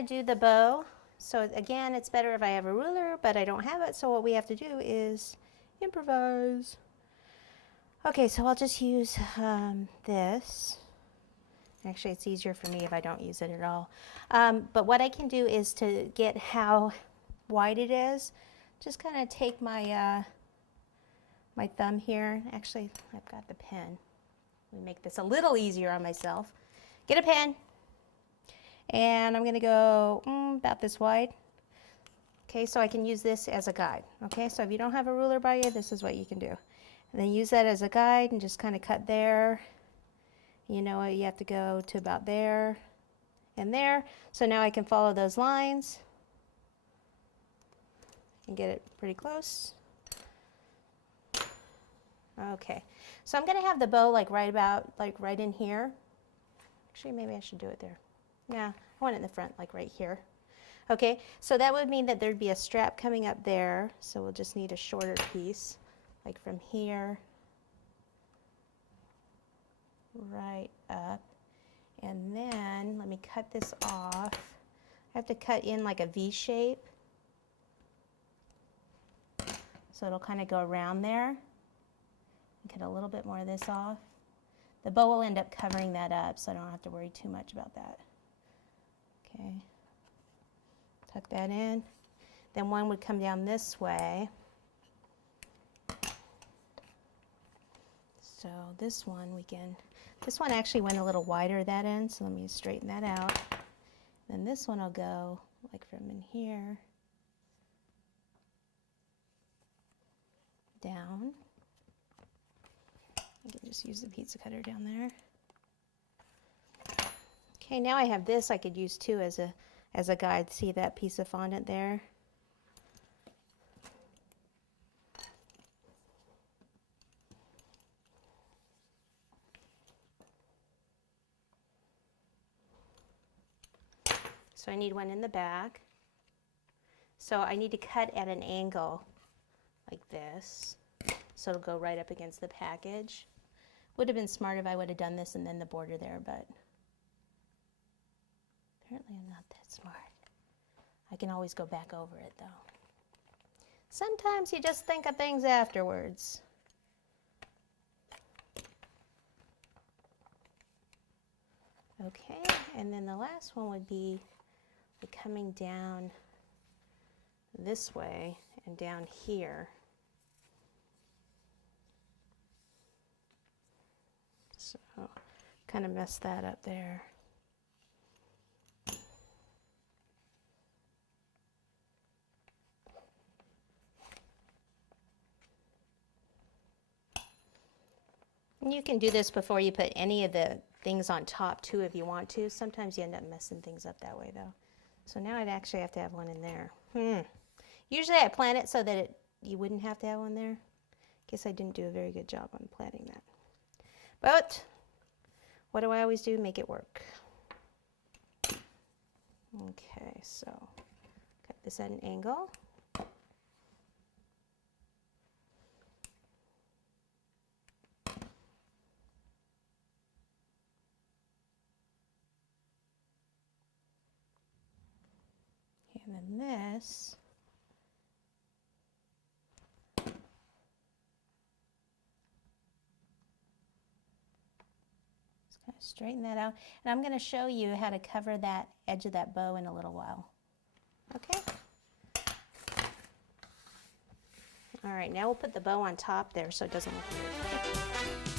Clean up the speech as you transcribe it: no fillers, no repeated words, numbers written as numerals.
to do the bow. So again, it's better if I have a ruler, but I don't have it, so what we have to do is improvise. Okay, so I'll just use this. Actually, it's easier for me if I don't use it at all. But what I can do is to get how wide it is, just kind of take my my thumb here. Actually, I've got the pen. Let me make this a little easier on myself. Get a pen, and I'm going to go about this wide. Okay, so I can use this as a guide. Okay, so if you don't have a ruler by you, this is what you can do. And then use that as a guide and just kind of cut there. You know, you have to go to about there and there. So now I can follow those lines and get it pretty close. Okay, so I'm going to have the bow like right in here. Actually, maybe I should do it there. Yeah, I want it in the front, like right here. Okay, so that would mean that there'd be a strap coming up there. So we'll just need a shorter piece, like from here right up. And then let me cut this off. I have to cut in like a V shape. So it'll kind of go around there. Cut a little bit more of this off. The bow will end up covering that up, so I don't have to worry too much about that. Okay, tuck that in. Then one would come down this way. So this one this one actually went a little wider that end, so let me straighten that out. Then this one will go like from in here down. I can just use the pizza cutter down there. Okay, now I have this I could use too as a guide. See that piece of fondant there? So I need one in the back. So I need to cut at an angle like this. So it'll go right up against the package. Would have been smart if I would have done this and then the border there, but apparently I'm not that smart. I can always go back over it though. Sometimes you just think of things afterwards. Okay, and then the last one would be coming down this way and down here. So kind of mess that up there. And you can do this before you put any of the things on top too if you want to. Sometimes you end up messing things up that way though. So now I'd actually have to have one in there. Usually I plan it so that you wouldn't have to have one there. Guess I didn't do a very good job on planning that. But what do I always do? Make it work. Okay, so cut this at an angle. And then this, just kind of straighten that out. And I'm going to show you how to cover that edge of that bow in a little while. Okay? All right, now we'll put the bow on top there so it doesn't look weird.